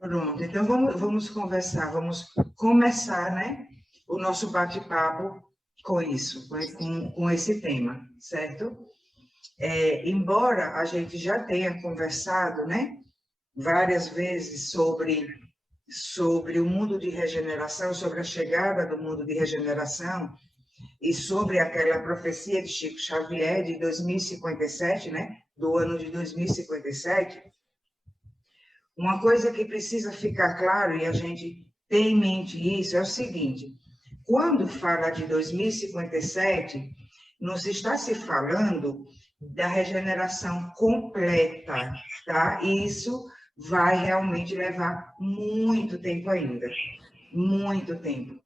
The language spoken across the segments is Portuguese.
Pronto, então vamos conversar, vamos começar, né, o nosso bate-papo com isso, com esse tema, certo? Embora a gente já tenha conversado, né, várias vezes sobre o mundo de regeneração, sobre a chegada do mundo de regeneração e sobre aquela profecia de Chico Xavier de 2057, né, do ano de 2057, uma coisa que precisa ficar claro, e a gente tem em mente isso, é o seguinte: quando fala de 2057, não se está se falando da regeneração completa, tá? E isso vai realmente levar muito tempo ainda, muito tempo.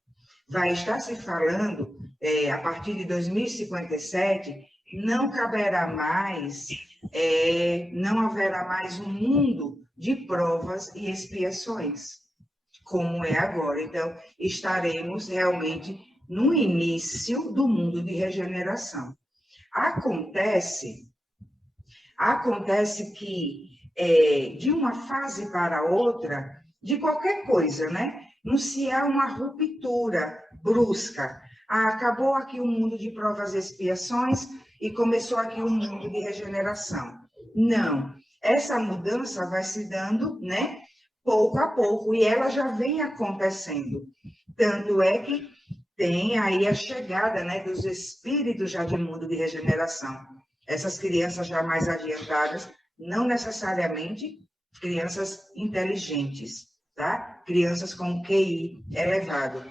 Vai estar se falando, a partir de 2057, não caberá mais, não haverá mais um mundo de provas e expiações, como é agora. Então, estaremos realmente no início do mundo de regeneração. Acontece que, de uma fase para outra, de qualquer coisa, né? Não se há uma ruptura brusca. Acabou aqui o mundo de provas e expiações e começou aqui o mundo de regeneração. Não. Essa mudança vai se dando, né? Pouco a pouco, e ela já vem acontecendo. Tanto é que tem aí a chegada, né, dos espíritos já de mundo de regeneração. Essas crianças já mais adiantadas, não necessariamente crianças inteligentes, tá? Crianças com QI elevado,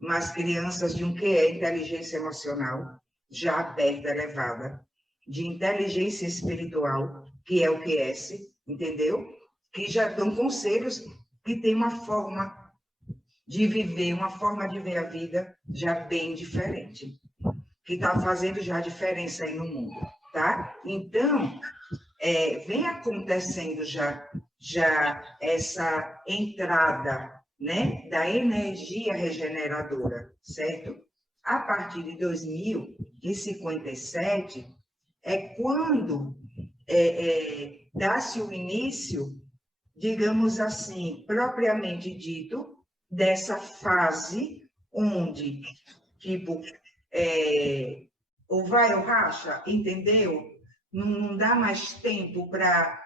mas crianças de um QE, inteligência emocional, já aberta, elevada, de inteligência espiritual, que é o QS, entendeu? Que já dão conselhos, que tem uma forma de viver, uma forma de ver a vida já bem diferente, que está fazendo já diferença aí no mundo, tá? Então, vem acontecendo já essa entrada, né, da energia regeneradora, certo? A partir de 2057 é quando dá-se o início, digamos assim, propriamente dito, dessa fase onde, tipo, ou vai ou racha, entendeu? Não dá mais tempo para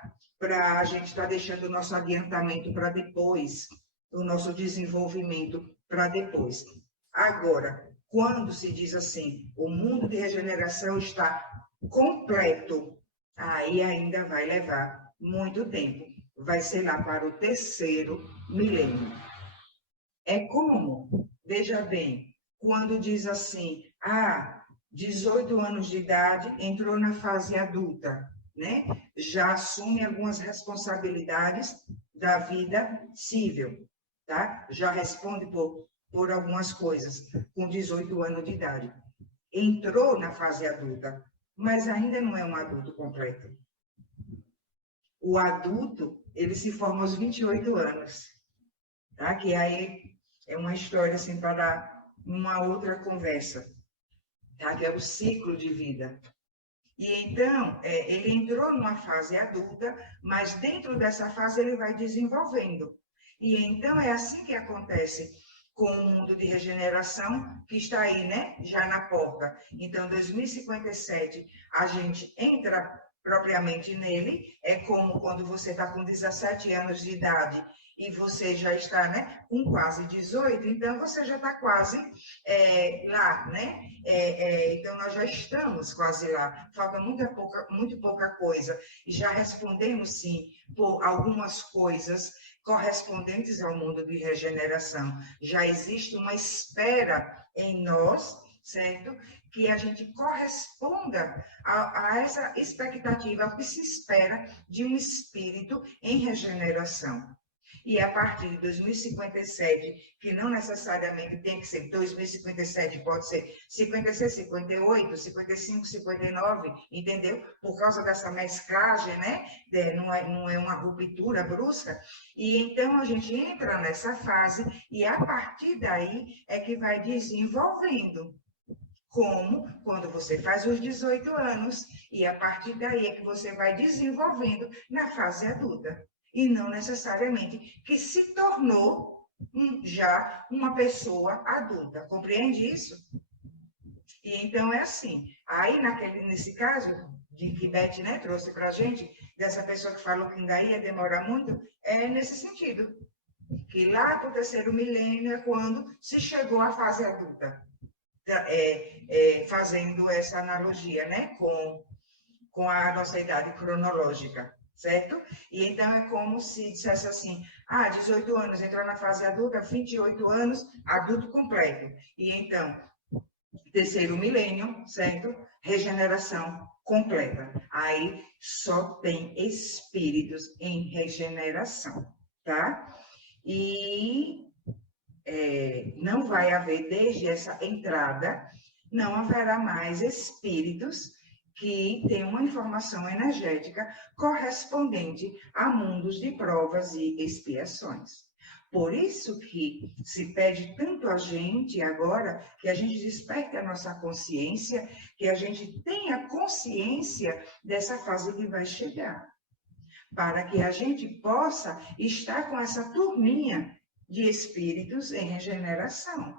a gente estar deixando o nosso adiantamento para depois, o nosso desenvolvimento para depois. Agora, quando se diz assim, o mundo de regeneração está completo, aí ainda vai levar muito tempo. Vai ser lá para o 3º milênio. É como, veja bem, quando diz assim, 18 anos de idade, entrou na fase adulta, né? Já assume algumas responsabilidades da vida civil, tá? Já responde por algumas coisas com 18 anos de idade. Entrou na fase adulta, mas ainda não é um adulto completo. O adulto, ele se forma aos 28 anos, tá? Que aí é uma história assim para uma outra conversa, tá? Que é o ciclo de vida. E então, ele entrou numa fase adulta, mas dentro dessa fase ele vai desenvolvendo. E então é assim que acontece com o mundo de regeneração, que está aí, né? Já na porta. Então, 2057, a gente entra propriamente nele, é como quando você está com 17 anos de idade e você já está, né, com quase 18, então você já está quase lá, né? Então nós já estamos quase lá, falta muito pouca coisa, e já respondemos sim por algumas coisas correspondentes ao mundo de regeneração. Já existe uma espera em nós, certo? Que a gente corresponda a essa expectativa, ao que se espera de um espírito em regeneração. E a partir de 2057, que não necessariamente tem que ser 2057, pode ser 56, 58, 55, 59, entendeu? Por causa dessa mesclagem, né? Não é uma ruptura brusca. E então a gente entra nessa fase e a partir daí é que vai desenvolvendo. Como quando você faz os 18 anos, e a partir daí é que você vai desenvolvendo na fase adulta. e não necessariamente que se tornou já uma pessoa adulta. Compreende isso? E então é assim. Aí, nesse caso, de que Beth, né, trouxe para a gente, dessa pessoa que falou que ainda ia demorar muito, é nesse sentido. Que lá para o 3º milênio é quando se chegou à fase adulta. Fazendo essa analogia, né, com a nossa idade cronológica, certo? E então é como se dissesse assim, 18 anos, entrou na fase adulta, 28 anos, adulto completo. E então, 3º milênio, certo? Regeneração completa. Aí só tem espíritos em regeneração, tá? E não vai haver, desde essa entrada, não haverá mais espíritos que tenham uma informação energética correspondente a mundos de provas e expiações. Por isso que se pede tanto a gente agora, que a gente desperte a nossa consciência, que a gente tenha consciência dessa fase que vai chegar, para que a gente possa estar com essa turminha de espíritos em regeneração.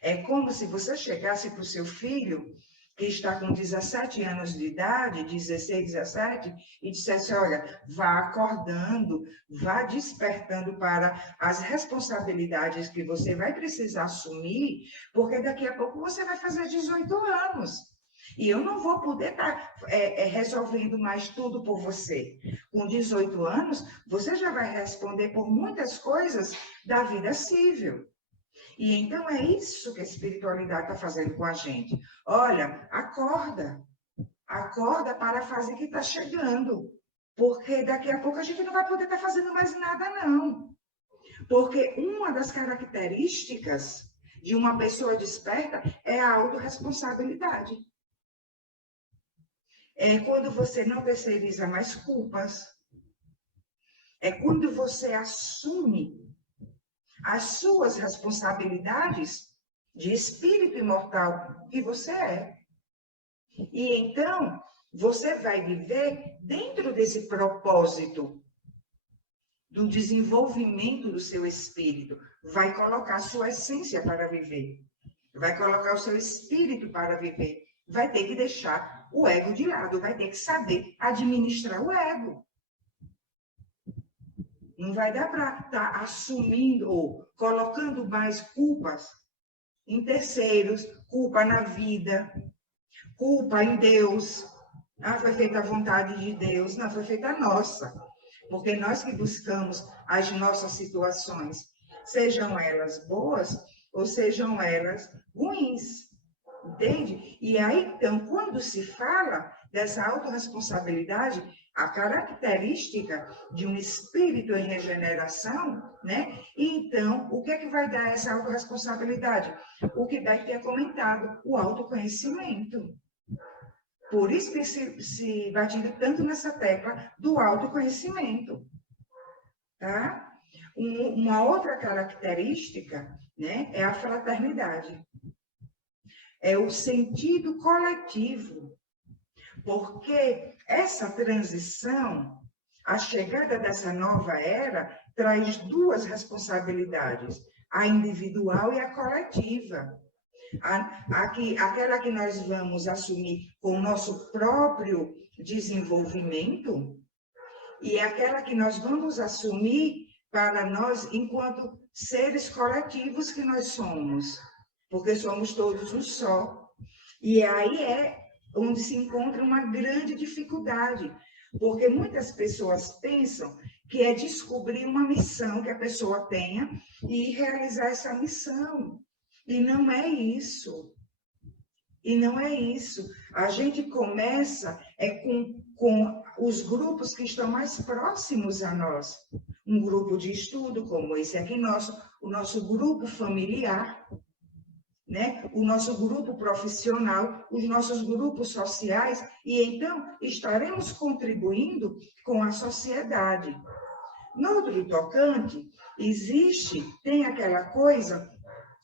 É como se você chegasse para o seu filho, que está com 17 anos de idade, 16, 17, e dissesse, olha, vá acordando, vá despertando para as responsabilidades que você vai precisar assumir, porque daqui a pouco você vai fazer 18 anos. E eu não vou poder estar resolvendo mais tudo por você. Com 18 anos, você já vai responder por muitas coisas da vida civil. E então é isso que a espiritualidade está fazendo com a gente. Olha, acorda. Acorda para a fase que está chegando. Porque daqui a pouco a gente não vai poder estar fazendo mais nada, não. Porque uma das características de uma pessoa desperta é a autorresponsabilidade. É quando você não terceiriza mais culpas. É quando você assume as suas responsabilidades de espírito imortal que você é. E então, você vai viver dentro desse propósito do desenvolvimento do seu espírito. Vai colocar a sua essência para viver. Vai colocar o seu espírito para viver. Vai ter que deixar o ego de lado. Vai ter que saber administrar o ego. Não vai dar para estar assumindo ou colocando mais culpas em terceiros, culpa na vida, culpa em Deus. Foi feita a vontade de Deus. Não, foi feita a nossa. Porque nós que buscamos as nossas situações, sejam elas boas ou sejam elas ruins. Entende? E aí, então, quando se fala dessa autorresponsabilidade, a característica de um espírito em regeneração, né? Então, o que é que vai dar essa autorresponsabilidade? O que Beck tinha comentado, o autoconhecimento. Por isso que se batido tanto nessa tecla do autoconhecimento, tá? Uma outra característica, né, é a fraternidade. É o sentido coletivo. Porque essa transição, a chegada dessa nova era, traz duas responsabilidades, a individual e a coletiva. Aquela que nós vamos assumir com o nosso próprio desenvolvimento e aquela que nós vamos assumir para nós enquanto seres coletivos que nós somos, porque somos todos um só. E aí é onde se encontra uma grande dificuldade, porque muitas pessoas pensam que é descobrir uma missão que a pessoa tenha e realizar essa missão. E não é isso. E não é isso. A gente começa com os grupos que estão mais próximos a nós. Um grupo de estudo como esse aqui nosso, o nosso grupo familiar, né? O nosso grupo profissional, os nossos grupos sociais, e então estaremos contribuindo com a sociedade. No outro tocante, tem aquela coisa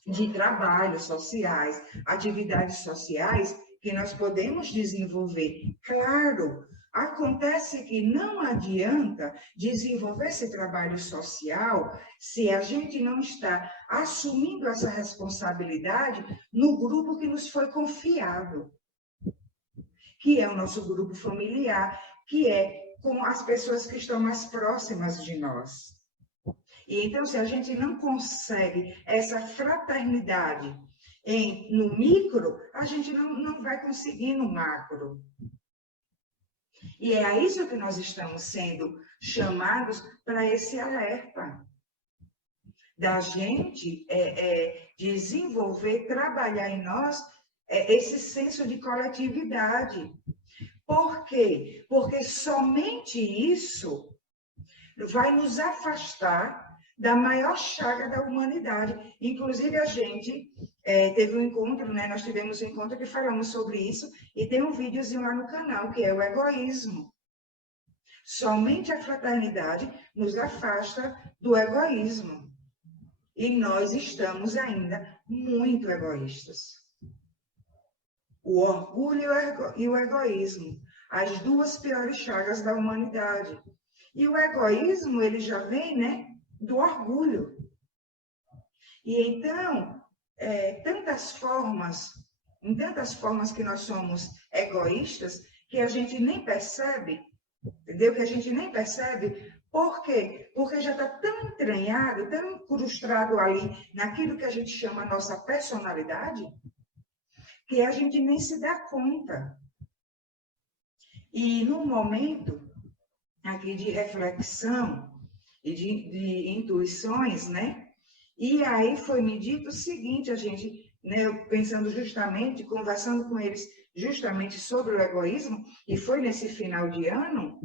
de trabalhos sociais, atividades sociais que nós podemos desenvolver. Claro, Acontece que não adianta desenvolver esse trabalho social se a gente não está assumindo essa responsabilidade no grupo que nos foi confiado, que é o nosso grupo familiar, que é com as pessoas que estão mais próximas de nós. E então, se a gente não consegue essa fraternidade no micro, a gente não vai conseguir no macro. E é a isso que nós estamos sendo chamados para esse alerta. Da gente desenvolver, trabalhar em nós esse senso de coletividade. Por quê? Porque somente isso vai nos afastar da maior chaga da humanidade. Inclusive, a gente teve um encontro, né? Nós tivemos um encontro que falamos sobre isso, e tem um videozinho lá no canal, que é o egoísmo. Somente a fraternidade nos afasta do egoísmo. E nós estamos ainda muito egoístas. O orgulho e o egoísmo, as duas piores chagas da humanidade. E o egoísmo, ele já vem, né, do orgulho. E então, em tantas formas que nós somos egoístas, que a gente nem percebe, entendeu? Que a gente nem percebe. Por quê? Porque já está tão entranhado, tão incrustado ali naquilo que a gente chama nossa personalidade, que a gente nem se dá conta. E no momento aqui de reflexão e de intuições, né? E aí foi me dito o seguinte, a gente, né, eu pensando justamente, conversando com eles justamente sobre o egoísmo, e foi nesse final de ano,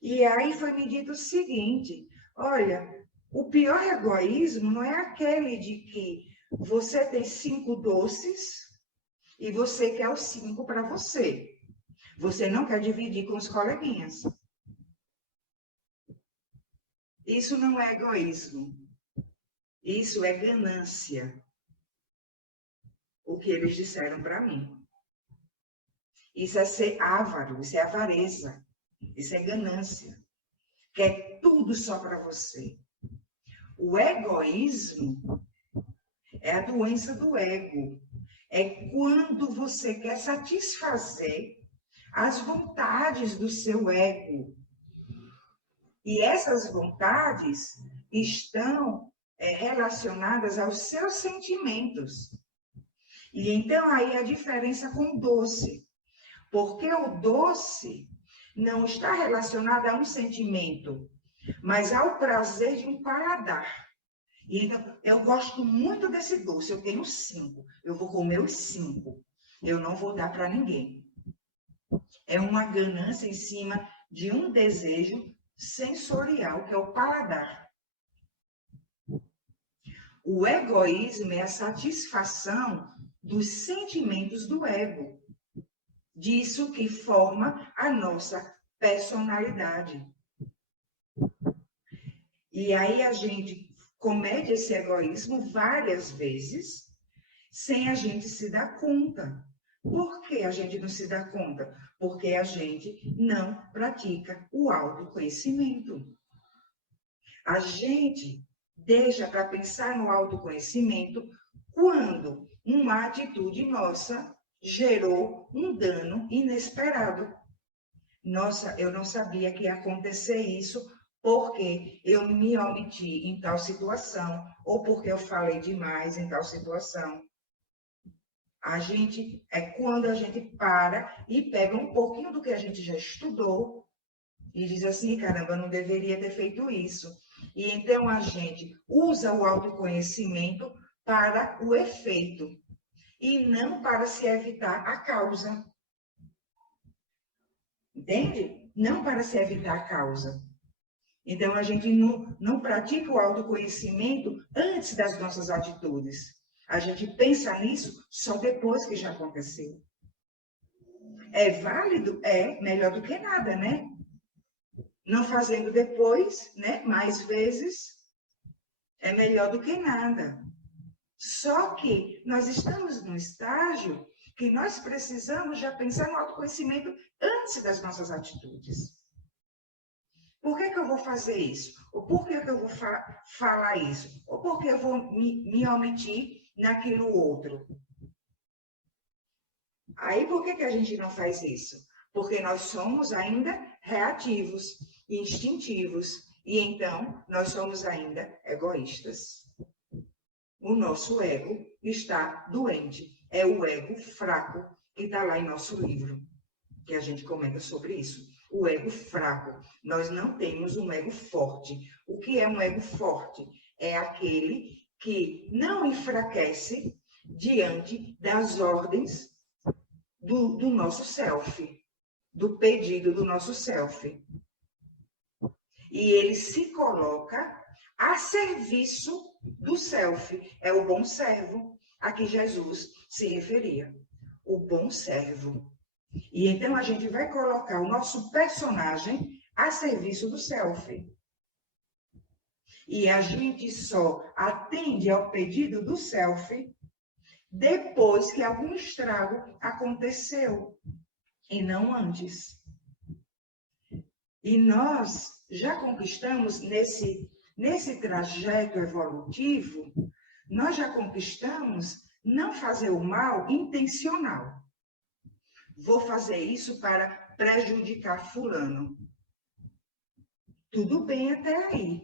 e aí foi me dito o seguinte, olha, o pior egoísmo não é aquele de que você tem 5 doces e você quer os 5 para você. Você não quer dividir com os coleguinhas. Isso não é egoísmo. Isso é ganância. O que eles disseram para mim. Isso é ser avaro, isso é avareza, isso é ganância. Quer tudo só para você. O egoísmo é a doença do ego. É quando você quer satisfazer as vontades do seu ego. E essas vontades estão relacionadas aos seus sentimentos. E então aí a diferença com o doce. Porque o doce não está relacionado a um sentimento, mas ao prazer de um paladar. E então, eu gosto muito desse doce, eu tenho 5, eu vou comer os 5, eu não vou dar para ninguém. É uma ganância em cima de um desejo sensorial, que é o paladar. O egoísmo é a satisfação dos sentimentos do ego. Disso que forma a nossa personalidade. E aí a gente comete esse egoísmo várias vezes, sem a gente se dar conta. Por que a gente não se dá conta? Porque a gente não pratica o autoconhecimento. A gente deixa para pensar no autoconhecimento quando uma atitude nossa gerou um dano inesperado. Nossa, eu não sabia que ia acontecer isso porque eu me omiti em tal situação ou porque eu falei demais em tal situação. A gente, quando a gente para e pega um pouquinho do que a gente já estudou e diz assim, caramba, não deveria ter feito isso. E então a gente usa o autoconhecimento para o efeito e não para se evitar a causa. Entende? Não para se evitar a causa. Então a gente não pratica o autoconhecimento antes das nossas atitudes. A gente pensa nisso só depois que já aconteceu. É válido? É melhor do que nada, né? Não fazendo depois, né? Mais vezes, é melhor do que nada. Só que nós estamos num estágio que nós precisamos já pensar no autoconhecimento antes das nossas atitudes. Por que eu vou fazer isso? Ou por que eu vou falar isso? Ou por que eu vou me omitir naquilo outro? Aí, por que a gente não faz isso? Porque nós somos ainda reativos, instintivos, e então nós somos ainda egoístas. O nosso ego está doente. É o ego fraco que está lá em nosso livro, que a gente comenta sobre isso. O ego fraco. Nós não temos um ego forte. O que é um ego forte? É aquele que não enfraquece diante das ordens do nosso self, do pedido do nosso self. E ele se coloca a serviço do self. É o bom servo a que Jesus se referia. O bom servo. E então a gente vai colocar o nosso personagem a serviço do self. E a gente só atende ao pedido do self depois que algum estrago aconteceu, e não antes. E nós já conquistamos nesse trajeto evolutivo, nós já conquistamos não fazer o mal intencional. Vou fazer isso para prejudicar fulano. Tudo bem até aí,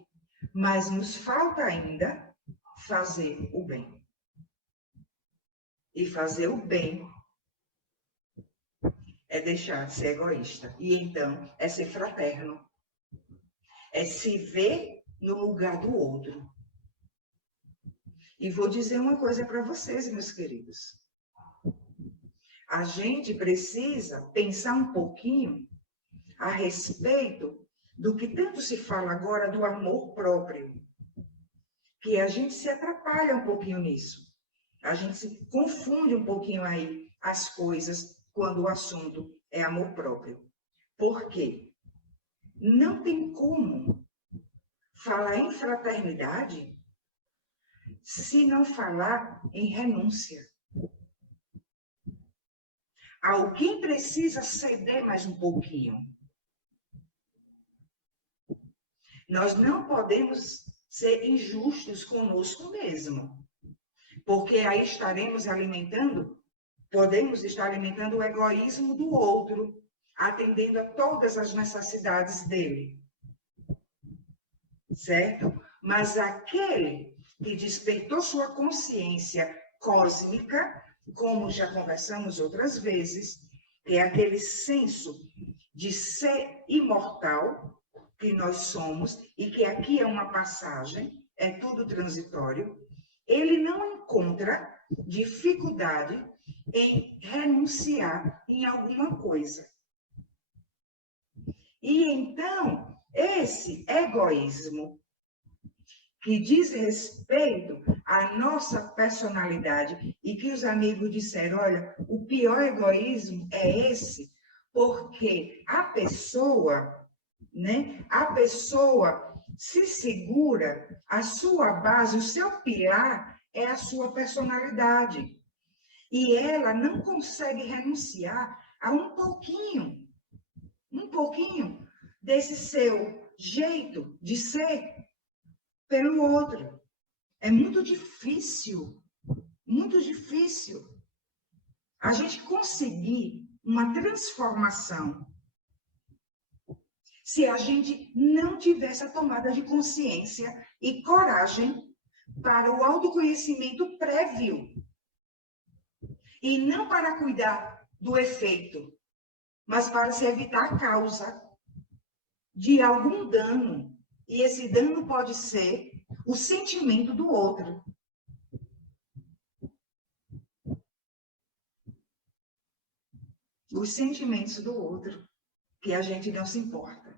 mas nos falta ainda fazer o bem. E fazer o bem é deixar de ser egoísta. E então é ser fraterno. É se ver no lugar do outro. E vou dizer uma coisa para vocês, meus queridos. A gente precisa pensar um pouquinho a respeito do que tanto se fala agora do amor próprio. Que a gente se atrapalha um pouquinho nisso. A gente se confunde um pouquinho aí as coisas quando o assunto é amor próprio. Por quê? Não tem como falar em fraternidade se não falar em renúncia. Alguém precisa ceder mais um pouquinho. Nós não podemos ser injustos conosco mesmo, porque aí podemos estar alimentando o egoísmo do outro, atendendo a todas as necessidades dele. Certo? Mas aquele que despertou sua consciência cósmica, como já conversamos outras vezes, que é aquele senso de ser imortal que nós somos e que aqui é uma passagem, é tudo transitório, ele não encontra dificuldade em renunciar em alguma coisa. E então, esse egoísmo que diz respeito à nossa personalidade e que os amigos disseram, olha, o pior egoísmo é esse, porque a pessoa se segura, a sua base, o seu pilar é a sua personalidade. E ela não consegue renunciar a um pouquinho desse seu jeito de ser pelo outro. É muito difícil a gente conseguir uma transformação se a gente não tiver essa tomada de consciência e coragem para o autoconhecimento prévio. E não para cuidar do efeito, mas para se evitar a causa de algum dano. E esse dano pode ser o sentimento do outro. Os sentimentos do outro, que a gente não se importa.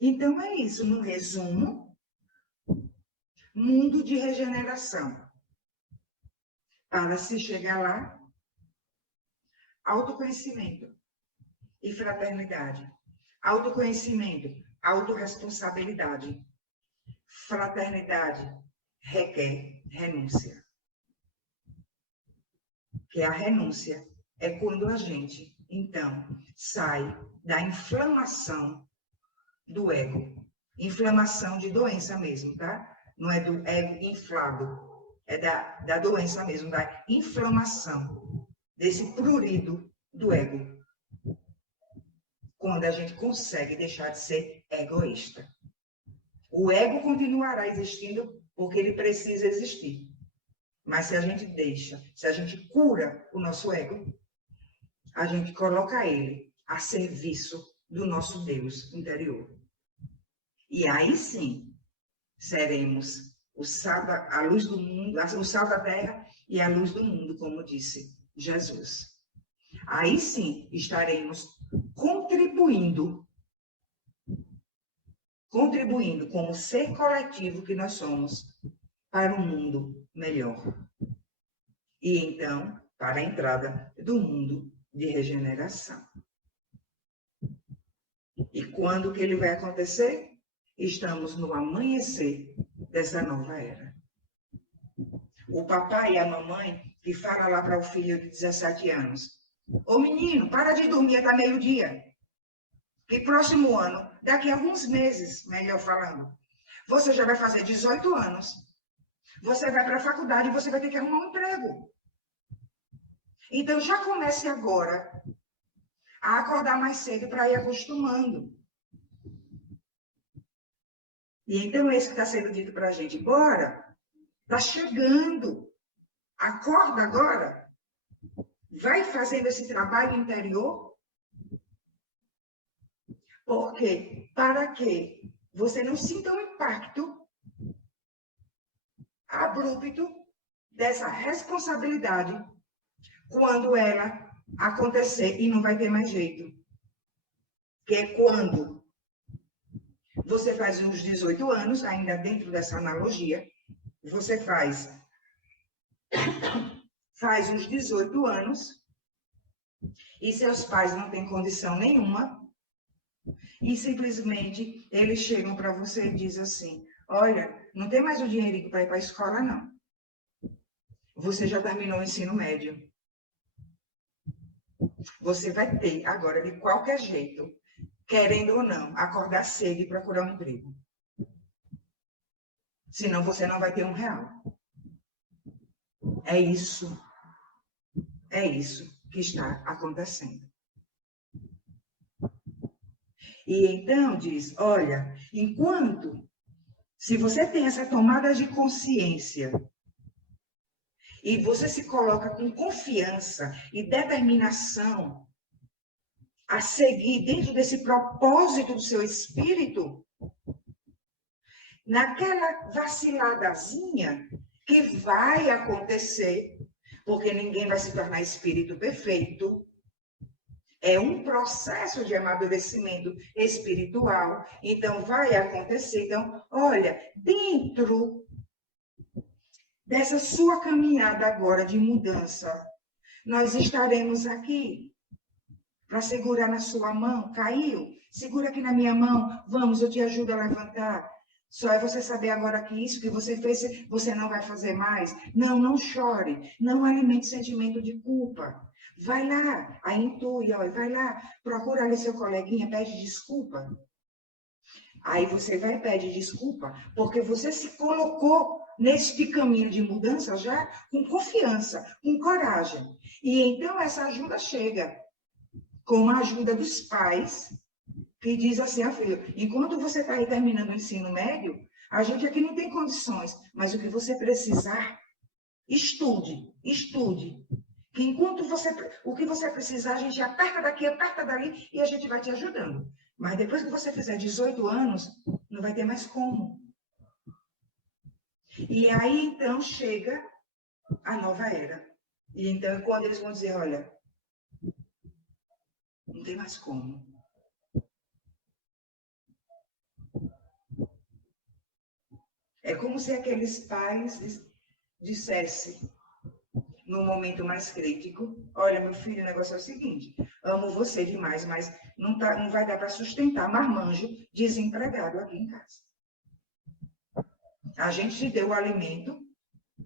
Então é isso, no resumo, mundo de regeneração. Para se chegar lá, autoconhecimento e fraternidade. Autoconhecimento, autorresponsabilidade. Fraternidade, requer renúncia. Que a renúncia é quando a gente, então, sai da inflamação do ego. Inflamação de doença mesmo, tá? Não é do ego inflado, é da doença mesmo, da inflamação, desse prurido do ego. Quando a gente consegue deixar de ser egoísta. O ego continuará existindo porque ele precisa existir. Mas se a gente deixa, se a gente cura o nosso ego, a gente coloca ele a serviço do nosso Deus interior. E aí sim, seremos o sal a luz do mundo, o sal da terra e a luz do mundo, como disse Jesus. Aí sim, estaremos contribuindo como ser coletivo que nós somos para um mundo melhor. E então, para a entrada do mundo de regeneração. E quando que ele vai acontecer? Estamos no amanhecer dessa nova era. O papai e a mamãe que fala lá para o filho de 17 anos, ô menino, para de dormir até meio-dia. Que próximo ano, daqui a alguns meses, melhor falando, você já vai fazer 18 anos. Você vai para a faculdade e você vai ter que arrumar um emprego. Então, já comece agora a acordar mais cedo para ir acostumando. E então, esse que está sendo dito para a gente, bora, está chegando, acorda agora, vai fazendo esse trabalho interior. Porque, para que você não sinta um impacto abrupto dessa responsabilidade quando ela acontecer e não vai ter mais jeito. Que é quando você faz uns 18 anos, ainda dentro dessa analogia, você faz uns 18 anos e seus pais não têm condição nenhuma e simplesmente eles chegam para você e dizem assim, olha, não tem mais o dinheirinho para ir para a escola, não. Você já terminou o ensino médio. Você vai ter agora, de qualquer jeito, querendo ou não, acordar cedo e procurar um emprego. Senão você não vai ter R$1. É isso que está acontecendo. E então diz, olha, se você tem essa tomada de consciência e você se coloca com confiança e determinação a seguir dentro desse propósito do seu espírito, naquela vaciladazinha que vai acontecer, porque ninguém vai se tornar espírito perfeito, é um processo de amadurecimento espiritual, então vai acontecer. Então, olha, dentro dessa sua caminhada agora de mudança, nós estaremos aqui para segurar na sua mão. Caiu? Segura aqui na minha mão. Vamos, eu te ajudo a levantar. Só é você saber agora que isso que você fez, você não vai fazer mais. Não, não chore. Não alimente sentimento de culpa. Vai lá, aí intui, ó, vai lá, procura ali seu coleguinha, pede desculpa. Aí você vai e pede desculpa, porque você se colocou neste caminho de mudança já com confiança, com coragem. E então essa ajuda chega com a ajuda dos pais, que diz assim, filho, enquanto você está aí terminando o ensino médio, a gente aqui não tem condições, mas o que você precisar, estude. Que enquanto o que você precisar, a gente aperta daqui, aperta dali e a gente vai te ajudando. Mas depois que você fizer 18 anos, não vai ter mais como. E aí, então, chega a nova era. E então, quando eles vão dizer, olha, não tem mais como. É como se aqueles pais dissessem, no momento mais crítico, olha, meu filho, o negócio é o seguinte, amo você demais, mas não vai dar para sustentar marmanjo desempregado aqui em casa. A gente te deu o alimento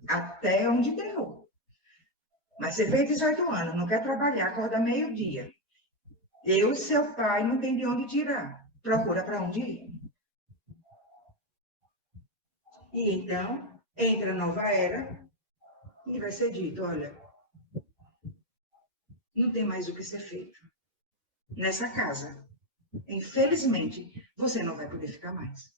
até onde deu. Mas você fez 18 anos, não quer trabalhar, acorda meio-dia. Eu e seu pai não tem de onde tirar. Procura para onde ir. E então, entra a nova era e vai ser dito, olha, não tem mais o que ser feito. Nessa casa, infelizmente, você não vai poder ficar mais.